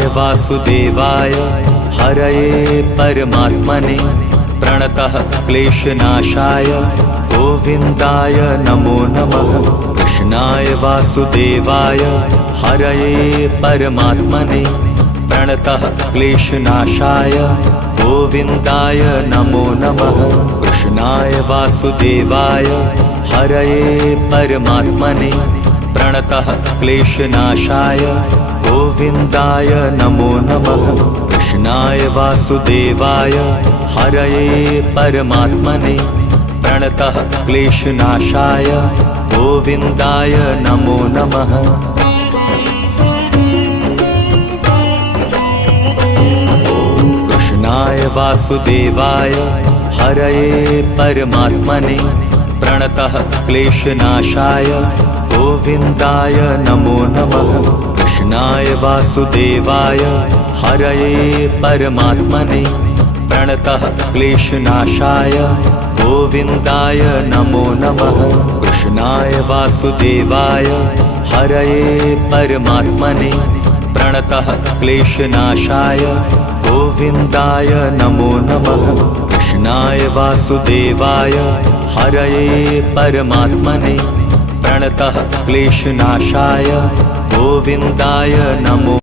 कृष्णाय वासुदेवाय हरये परमात्मने प्रणतः क्लेशनाशाय गोविन्दाय नमो नमः। कृष्णाय वासुदेवाय हरये परमात्मने प्रणतः क्लेशनाशाय गोविन्दाय नमो नमः। कृष्णाय वासुदेवाय हरये परमात्मने प्रणतः क्लेशनाशाय गोविन्दाय नमो नमः। कृष्णाय वासुदेवाय हरये परमात्मने प्रणतः क्लेशनाशाय गोविन्दाय नमो नमः। कृष्णाय वासुदेवाय हरये परमात्मने प्रणतः क्लेशनाशाय गोविन्दाय नमो नमः। कृष्णाय वासुदेवाय हरये परमात्मने प्रणतः क्लेशनाशाय गोविन्दाय नमो नमः। कृष्णाय वासुदेवाय हरये परमात्मने प्रणतः क्लेशनाशाय गोविन्दाय नमो नमः। कृष्णाय वासुदेवाय हरये परमात्मने प्रणतः क्लेशनाशाय गोविन्दाय नमो